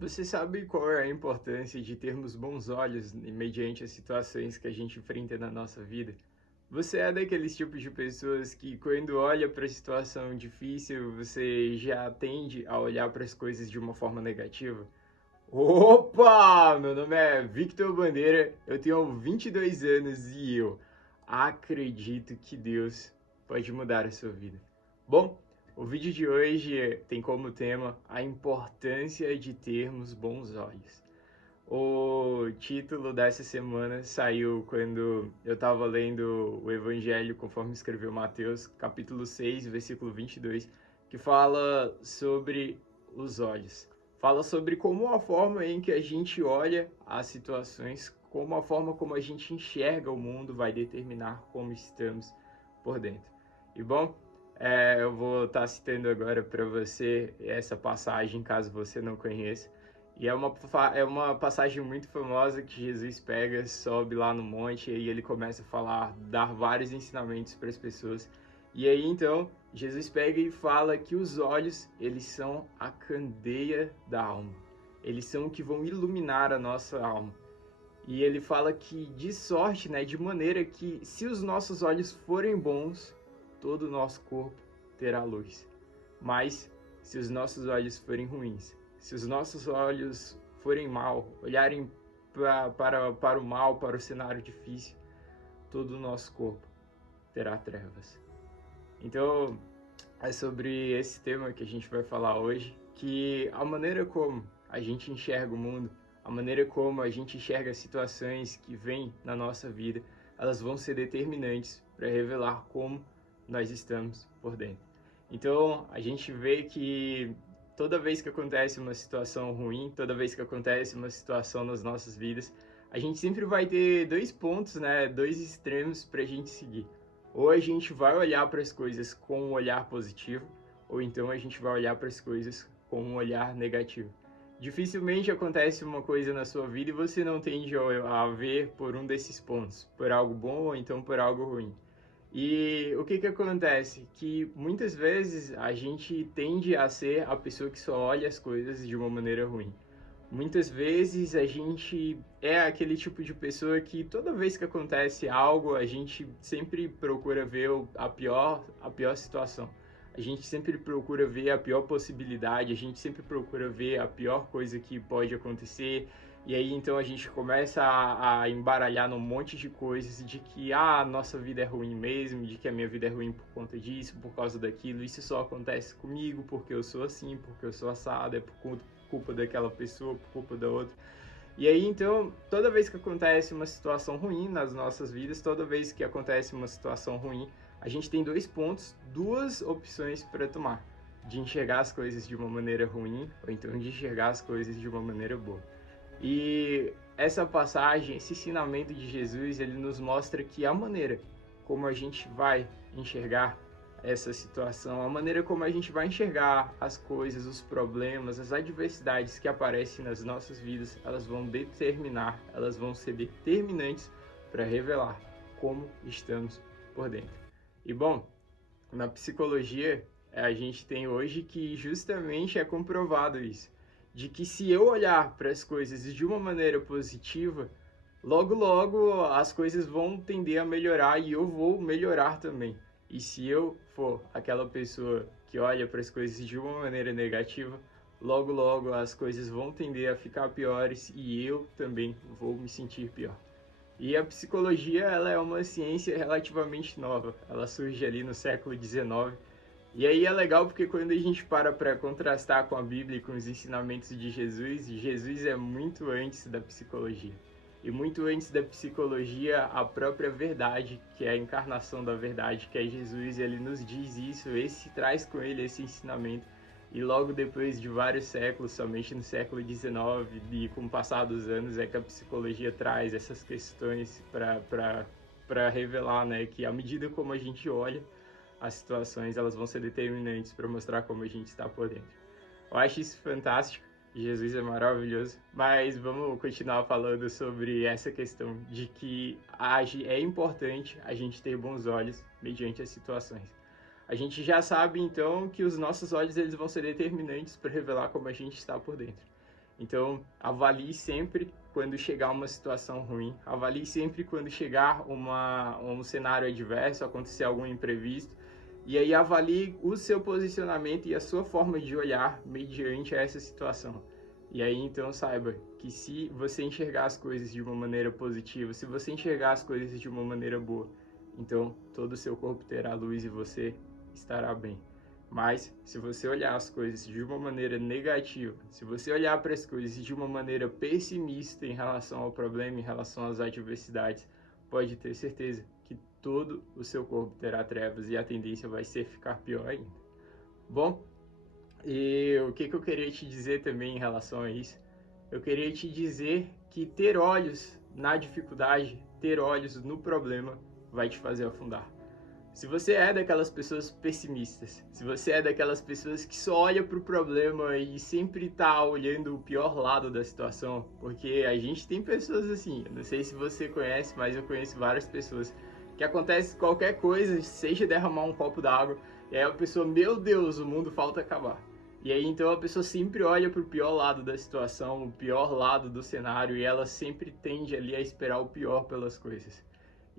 Você sabe qual é a importância de termos bons olhos mediante as situações que a gente enfrenta na nossa vida? Você é daqueles tipos de pessoas que, quando olha para a situação difícil, você já tende a olhar para as coisas de uma forma negativa? Opa! Meu nome é Victor Bandeira, eu tenho 22 anos e eu acredito que Deus pode mudar a sua vida. Bom, o vídeo de hoje tem como tema a importância de termos bons olhos. O título dessa semana saiu quando eu estava lendo o Evangelho conforme escreveu Mateus, capítulo 6, versículo 22, que fala sobre os olhos. Fala sobre como a forma em que a gente olha as situações, como a forma como a gente enxerga o mundo vai determinar como estamos por dentro. E bom, eu vou estar citando agora para você essa passagem, caso você não conheça. E é uma passagem muito famosa que Jesus pega, sobe lá no monte e ele começa a falar, dar vários ensinamentos para as pessoas. E aí então, Jesus pega e fala que os olhos, eles são a candeia da alma. Eles são o que vão iluminar a nossa alma. E ele fala que de sorte, né, de maneira que se os nossos olhos forem bons, todo o nosso corpo terá luz. Mas se os nossos olhos forem ruins, se os nossos olhos forem mal, olharem para o mal, para o cenário difícil, todo o nosso corpo terá trevas. Então, é sobre esse tema que a gente vai falar hoje, que a maneira como a gente enxerga o mundo, a maneira como a gente enxerga as situações que vêm na nossa vida, elas vão ser determinantes para revelar como nós estamos por dentro. Então, a gente vê que toda vez que acontece uma situação ruim, toda vez que acontece uma situação nas nossas vidas, a gente sempre vai ter dois pontos, né, dois extremos para a gente seguir. Ou a gente vai olhar para as coisas com um olhar positivo, ou então a gente vai olhar para as coisas com um olhar negativo. Dificilmente acontece uma coisa na sua vida e você não tende a ver por um desses pontos, por algo bom ou então por algo ruim. E o que que acontece? Que muitas vezes a gente tende a ser a pessoa que só olha as coisas de uma maneira ruim. Muitas vezes a gente é aquele tipo de pessoa que toda vez que acontece algo, a gente sempre procura ver a pior situação. A gente sempre procura ver a pior possibilidade, a gente sempre procura ver a pior coisa que pode acontecer. E aí então a gente começa a embaralhar num monte de coisas de que a nossa vida é ruim mesmo, de que a minha vida é ruim por conta disso, por causa daquilo, isso só acontece comigo porque eu sou assim, porque eu sou assado, é por culpa daquela pessoa, por culpa da outra. E aí, então, toda vez que acontece uma situação ruim nas nossas vidas, toda vez que acontece uma situação ruim, a gente tem dois pontos, duas opções para tomar: de enxergar as coisas de uma maneira ruim ou então de enxergar as coisas de uma maneira boa. E essa passagem, esse ensinamento de Jesus, ele nos mostra que a maneira como a gente vai enxergar essa situação, a maneira como a gente vai enxergar as coisas, os problemas, as adversidades que aparecem nas nossas vidas, elas vão determinar, elas vão ser determinantes para revelar como estamos por dentro. E bom, na psicologia, a gente tem hoje que justamente é comprovado isso, de que se eu olhar para as coisas de uma maneira positiva, logo logo as coisas vão tender a melhorar e eu vou melhorar também. E se eu for aquela pessoa que olha para as coisas de uma maneira negativa, logo logo as coisas vão tender a ficar piores e eu também vou me sentir pior. E a psicologia, ela é uma ciência relativamente nova. Ela surge ali no século XIX. E aí é legal porque quando a gente para contrastar com a Bíblia e com os ensinamentos de Jesus, Jesus é muito antes da psicologia. E muito antes da psicologia, a própria verdade, que é a encarnação da verdade, que é Jesus, ele nos diz isso, esse traz com ele esse ensinamento. E logo depois de vários séculos, somente no século XIX e com o passar dos anos, é que a psicologia traz essas questões para revelar, né, que à medida como a gente olha as situações, elas vão ser determinantes para mostrar como a gente está por dentro. Eu acho isso fantástico, Jesus é maravilhoso, mas vamos continuar falando sobre essa questão de que é importante a gente ter bons olhos mediante as situações. A gente já sabe então que os nossos olhos eles vão ser determinantes para revelar como a gente está por dentro. Então, avalie sempre quando chegar uma situação ruim, avalie sempre quando chegar um cenário adverso, acontecer algum imprevisto, e aí avalie o seu posicionamento e a sua forma de olhar mediante essa situação. E aí então saiba que se você enxergar as coisas de uma maneira positiva, se você enxergar as coisas de uma maneira boa, então todo o seu corpo terá luz e você estará bem. Mas se você olhar as coisas de uma maneira negativa, se você olhar para as coisas de uma maneira pessimista em relação ao problema, em relação às adversidades, pode ter certeza que todo o seu corpo terá trevas e a tendência vai ser ficar pior ainda. Bom, e o que eu queria te dizer também em relação a isso? Eu queria te dizer que ter olhos na dificuldade, ter olhos no problema, vai te fazer afundar. Se você é daquelas pessoas pessimistas, se você é daquelas pessoas que só olha para o problema e sempre está olhando o pior lado da situação, porque a gente tem pessoas assim, eu não sei se você conhece, mas eu conheço várias pessoas, que acontece qualquer coisa, seja derramar um copo d'água, e aí a pessoa, meu Deus, o mundo falta acabar. E aí então a pessoa sempre olha para o pior lado da situação, o pior lado do cenário, e ela sempre tende ali a esperar o pior pelas coisas.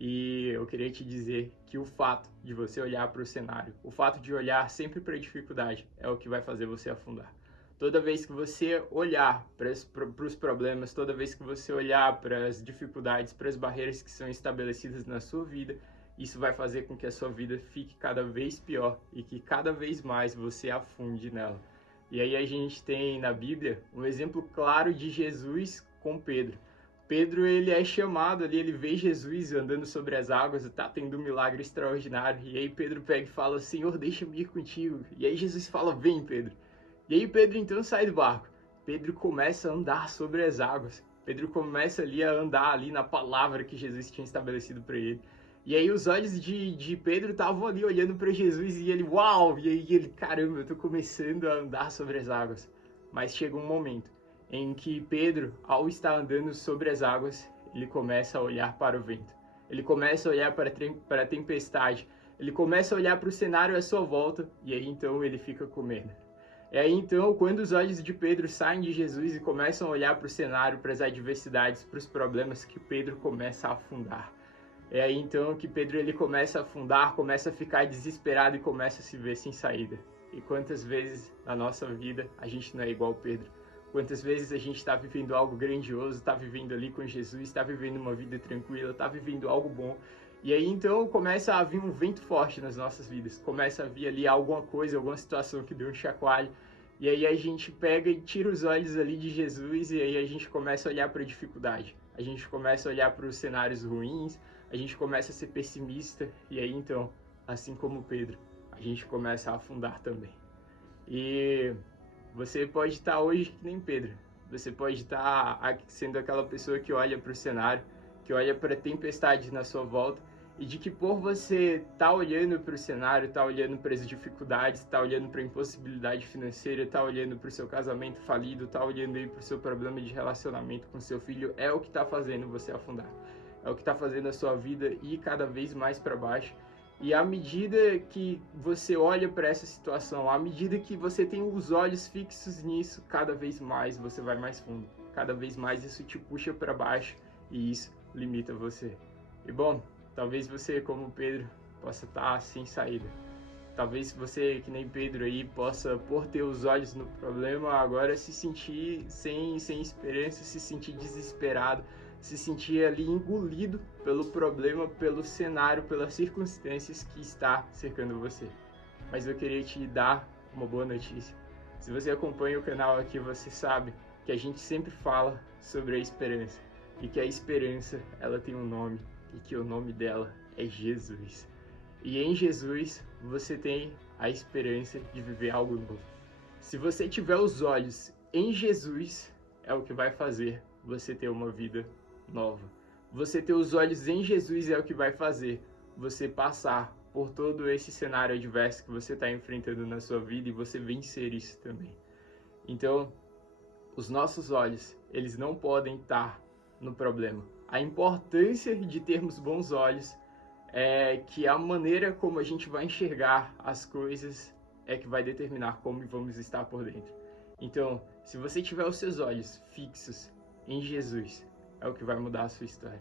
E eu queria te dizer que o fato de você olhar para o cenário, o fato de olhar sempre para a dificuldade é o que vai fazer você afundar. Toda vez que você olhar para os problemas, toda vez que você olhar para as dificuldades, para as barreiras que são estabelecidas na sua vida, isso vai fazer com que a sua vida fique cada vez pior e que cada vez mais você afunde nela. E aí a gente tem na Bíblia um exemplo claro de Jesus com Pedro. Pedro, ele é chamado ali, ele vê Jesus andando sobre as águas, está tendo um milagre extraordinário. E aí Pedro pega e fala, Senhor, deixa-me ir contigo. E aí Jesus fala, vem, Pedro. E aí Pedro então sai do barco. Pedro começa a andar sobre as águas. Pedro começa ali a andar ali na palavra que Jesus tinha estabelecido para ele. E aí os olhos de Pedro estavam ali olhando para Jesus e ele, uau! E aí ele, caramba, eu estou começando a andar sobre as águas. Mas chega um momento em que Pedro, ao estar andando sobre as águas, ele começa a olhar para o vento. Ele começa a olhar para a tempestade. Ele começa a olhar para o cenário à sua volta e aí então ele fica com medo. É aí então, quando os olhos de Pedro saem de Jesus e começam a olhar para o cenário, para as adversidades, para os problemas, que Pedro começa a afundar. É aí então que Pedro ele começa a afundar, começa a ficar desesperado e começa a se ver sem saída. E quantas vezes na nossa vida a gente não é igual Pedro? Quantas vezes a gente está vivendo algo grandioso, está vivendo ali com Jesus, está vivendo uma vida tranquila, está vivendo algo bom. E aí então começa a vir um vento forte nas nossas vidas, começa a vir ali alguma coisa, alguma situação que deu um chacoalho. E aí a gente pega e tira os olhos ali de Jesus e aí a gente começa a olhar para a dificuldade. A gente começa a olhar para os cenários ruins, a gente começa a ser pessimista e aí então, assim como Pedro, a gente começa a afundar também. E você pode estar hoje que nem Pedro. Você pode estar sendo aquela pessoa que olha para o cenário, que olha para a tempestade na sua volta e de que por você estar olhando para o cenário, estar olhando para as dificuldades, estar olhando para a impossibilidade financeira, estar olhando para o seu casamento falido, estar olhando aí para o seu problema de relacionamento com seu filho, é o que está fazendo você afundar. É o que está fazendo a sua vida ir cada vez mais para baixo. E à medida que você olha para essa situação, à medida que você tem os olhos fixos nisso, cada vez mais você vai mais fundo. Cada vez mais isso te puxa para baixo e isso limita você. E bom, talvez você, como Pedro, possa estar sem saída. Talvez você, que nem Pedro aí, possa, por ter os olhos no problema, agora se sentir sem esperança, se sentir desesperado, se sentir ali engolido pelo problema, pelo cenário, pelas circunstâncias que está cercando você. Mas eu queria te dar uma boa notícia. Se você acompanha o canal aqui, você sabe que a gente sempre fala sobre a esperança e que a esperança, ela tem um nome e que o nome dela é Jesus. E em Jesus você tem a esperança de viver algo novo. Se você tiver os olhos em Jesus, é o que vai fazer você ter uma vida nova. Você ter os olhos em Jesus é o que vai fazer você passar por todo esse cenário adverso que você está enfrentando na sua vida e você vencer isso também. Então, os nossos olhos, eles não podem estar no problema. A importância de termos bons olhos é que a maneira como a gente vai enxergar as coisas é que vai determinar como vamos estar por dentro. Então, Se você tiver os seus olhos fixos em Jesus, é o que vai mudar a sua história.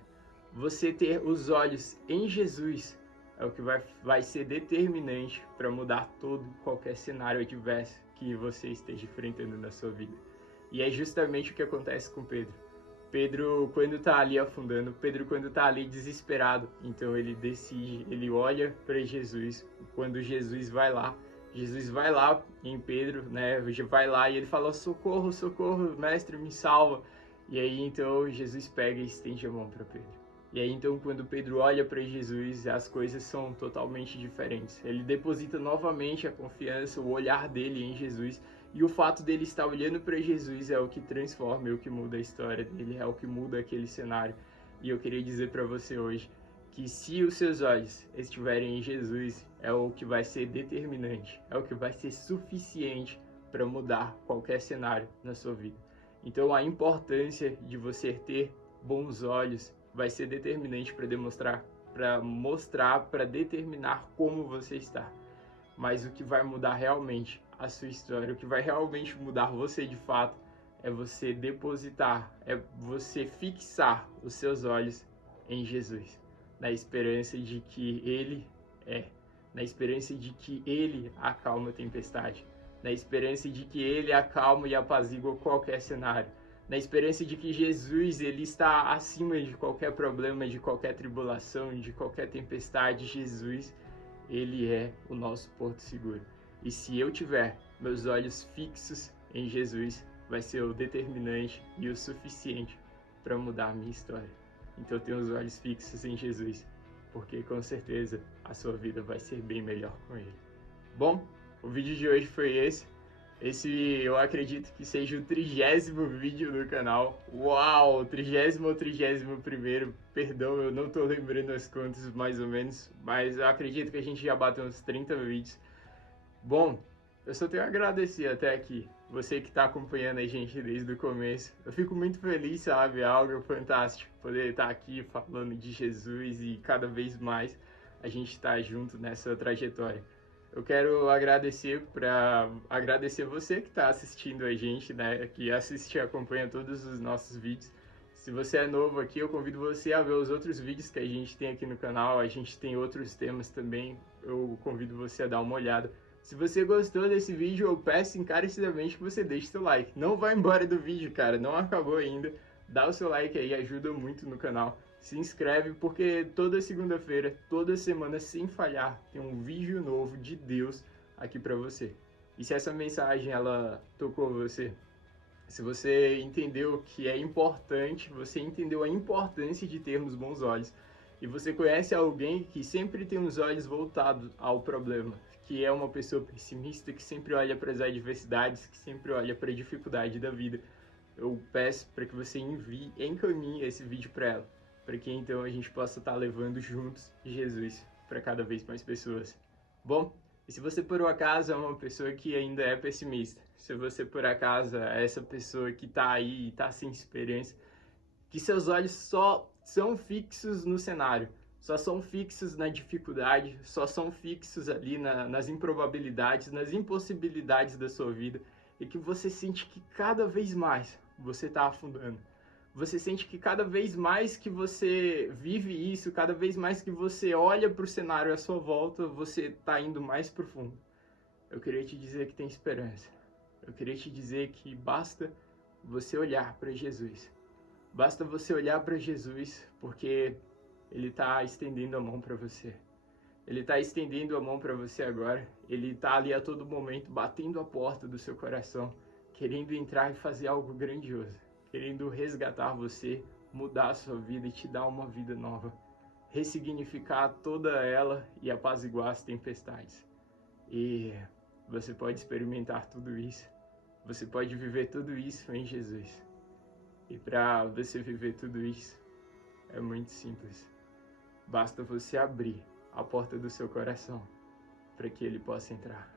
Você ter os olhos em Jesus é o que vai ser determinante para mudar qualquer cenário adverso que você esteja enfrentando na sua vida. E é justamente o que acontece com Pedro. Pedro, quando está ali afundando, Pedro, quando está ali desesperado, então ele decide, ele olha para Jesus. Quando Jesus vai lá em Pedro, né? Vai lá e ele fala: socorro, socorro, mestre, me salva. E aí então Jesus pega e estende a mão para Pedro. E aí então quando Pedro olha para Jesus, as coisas são totalmente diferentes. Ele deposita novamente a confiança, o olhar dele em Jesus. E o fato dele estar olhando para Jesus é o que transforma, é o que muda a história dele, é o que muda aquele cenário. E eu queria dizer para você hoje que se os seus olhos estiverem em Jesus, é o que vai ser determinante, é o que vai ser suficiente para mudar qualquer cenário na sua vida. Então a importância de você ter bons olhos vai ser determinante para determinar como você está. Mas o que vai mudar realmente a sua história, o que vai realmente mudar você de fato, é você depositar, é você fixar os seus olhos em Jesus, na esperança de que na esperança de que Ele acalma a tempestade, na esperança de que Ele acalma e apazigua qualquer cenário, na esperança de que Jesus ele está acima de qualquer problema, de qualquer tribulação, de qualquer tempestade. Jesus, ele é o nosso porto seguro. E se eu tiver meus olhos fixos em Jesus, vai ser o determinante e o suficiente para mudar a minha história. Então tenha os olhos fixos em Jesus, porque com certeza a sua vida vai ser bem melhor com Ele. Bom, o vídeo de hoje foi esse. Esse eu acredito que seja o 30º vídeo do canal. Uau! 30º ou 31º? Perdão, eu não tô lembrando as contas mais ou menos, mas eu acredito que a gente já bateu uns 30 vídeos. Bom, eu só tenho a agradecer até aqui, você que tá acompanhando a gente desde o começo. Eu fico muito feliz, sabe? É algo fantástico poder estar aqui falando de Jesus e cada vez mais a gente tá junto nessa trajetória. Eu quero agradecer você que está assistindo a gente, né? Que assiste e acompanha todos os nossos vídeos. Se você é novo aqui, eu convido você a ver os outros vídeos que a gente tem aqui no canal. A gente tem outros temas também. Eu convido você a dar uma olhada. Se você gostou desse vídeo, eu peço encarecidamente que você deixe seu like. Não vá embora do vídeo, cara. Não acabou ainda. Dá o seu like aí, ajuda muito no canal. Se inscreve porque toda segunda-feira, toda semana, sem falhar, tem um vídeo novo de Deus aqui para você. E se essa mensagem ela tocou você, se você entendeu que é importante, você entendeu a importância de termos bons olhos, e você conhece alguém que sempre tem os olhos voltados ao problema, que é uma pessoa pessimista, que sempre olha para as adversidades, que sempre olha para a dificuldade da vida, eu peço para que você encaminhe esse vídeo para ela, para que então a gente possa estar levando juntos Jesus para cada vez mais pessoas. Bom, e se você por um acaso é uma pessoa que ainda é pessimista, se você por acaso é essa pessoa que está aí e está sem esperança, que seus olhos só são fixos no cenário, só são fixos na dificuldade, só são fixos ali nas improbabilidades, nas impossibilidades da sua vida, e que você sente que cada vez mais você está afundando. Você sente que cada vez mais que você vive isso, cada vez mais que você olha para o cenário à sua volta, você está indo mais profundo. Eu queria te dizer que tem esperança. Eu queria te dizer que basta você olhar para Jesus. Basta você olhar para Jesus, porque Ele está estendendo a mão para você. Ele está estendendo a mão para você agora. Ele está ali a todo momento, batendo a porta do seu coração, querendo entrar e fazer algo grandioso, querendo resgatar você, mudar a sua vida e te dar uma vida nova, ressignificar toda ela e apaziguar as tempestades. E você pode experimentar tudo isso, você pode viver tudo isso em Jesus. E para você viver tudo isso, é muito simples. Basta você abrir a porta do seu coração para que Ele possa entrar.